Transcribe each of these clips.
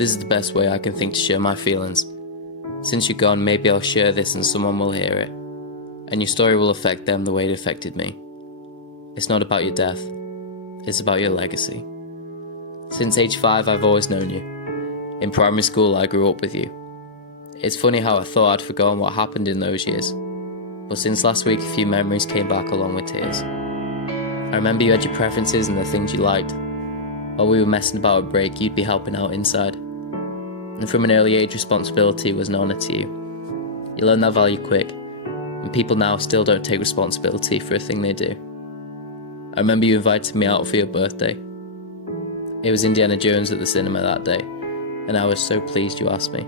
This is the best way I can think to share my feelings. Since you're gone, maybe I'll share this and someone will hear it. And your story will affect them the way it affected me. It's not about your death. It's about your legacy. Since age 5, I've always known you. In primary school, I grew up with you. It's funny how I thought I'd forgotten what happened in those years. But since last week, a few memories came back along with tears. I remember you had your preferences and the things you liked. While we were messing about at break, you'd be helping out inside. And from an early age, responsibility was an honour to you. You learn that value quick, and people now still don't take responsibility for a thing they do. I remember you invited me out for your birthday. It was Indiana Jones at the cinema that day, and I was so pleased you asked me.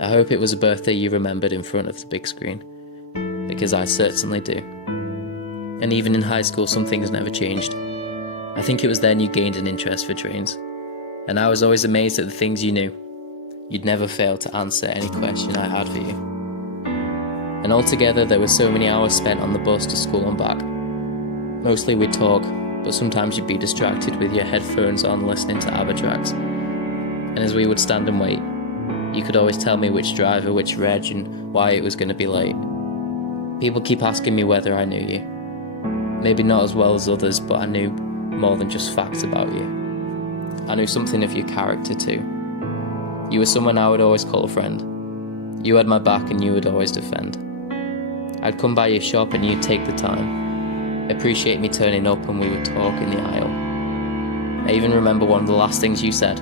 I hope it was a birthday you remembered in front of the big screen, because I certainly do. And even in high school, some things never changed. I think it was then you gained an interest for trains, and I was always amazed at the things you knew. You'd never fail to answer any question I had for you. And altogether, there were so many hours spent on the bus to school and back. Mostly we'd talk, but sometimes you'd be distracted with your headphones on listening to ABBA tracks. And as we would stand and wait, you could always tell me which driver, which reg, and why it was going to be late. People keep asking me whether I knew you. Maybe not as well as others, but I knew more than just facts about you. I knew something of your character too. You were someone I would always call a friend. You had my back and you would always defend. I'd come by your shop and you'd take the time. Appreciate me turning up and we would talk in the aisle. I even remember one of the last things you said.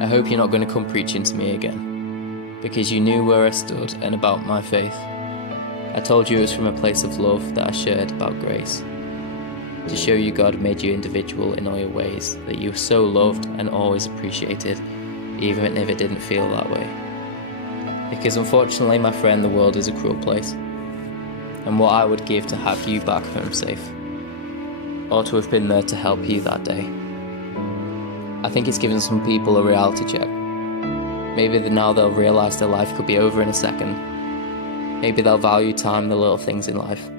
I hope you're not going to come preaching to me again, because you knew where I stood and about my faith. I told you it was from a place of love that I shared about grace. To show you God made you individual in all your ways, that you were so loved and always appreciated, even if it didn't feel that way. Because unfortunately, my friend, the world is a cruel place. And what I would give to have you back home safe, or to have been there to help you that day. I think it's given some people a reality check. Maybe now they'll realise their life could be over in a second. Maybe they'll value time, the little things in life.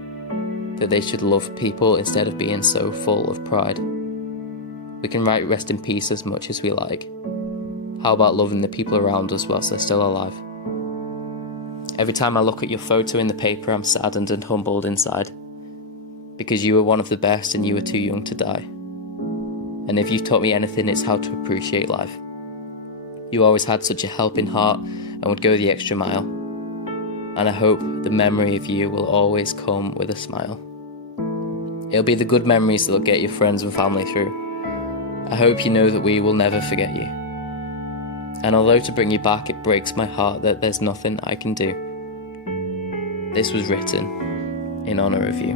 That they should love people instead of being so full of pride. We can write rest in peace as much as we like. How about loving the people around us whilst they're still alive? Every time I look at your photo in the paper, I'm saddened and humbled inside. Because you were one of the best and you were too young to die. And if you've taught me anything, it's how to appreciate life. You always had such a helping heart and would go the extra mile. And I hope the memory of you will always come with a smile. It'll be the good memories that'll get your friends and family through. I hope you know that we will never forget you. And although to bring you back, it breaks my heart that there's nothing I can do. This was written in honour of you.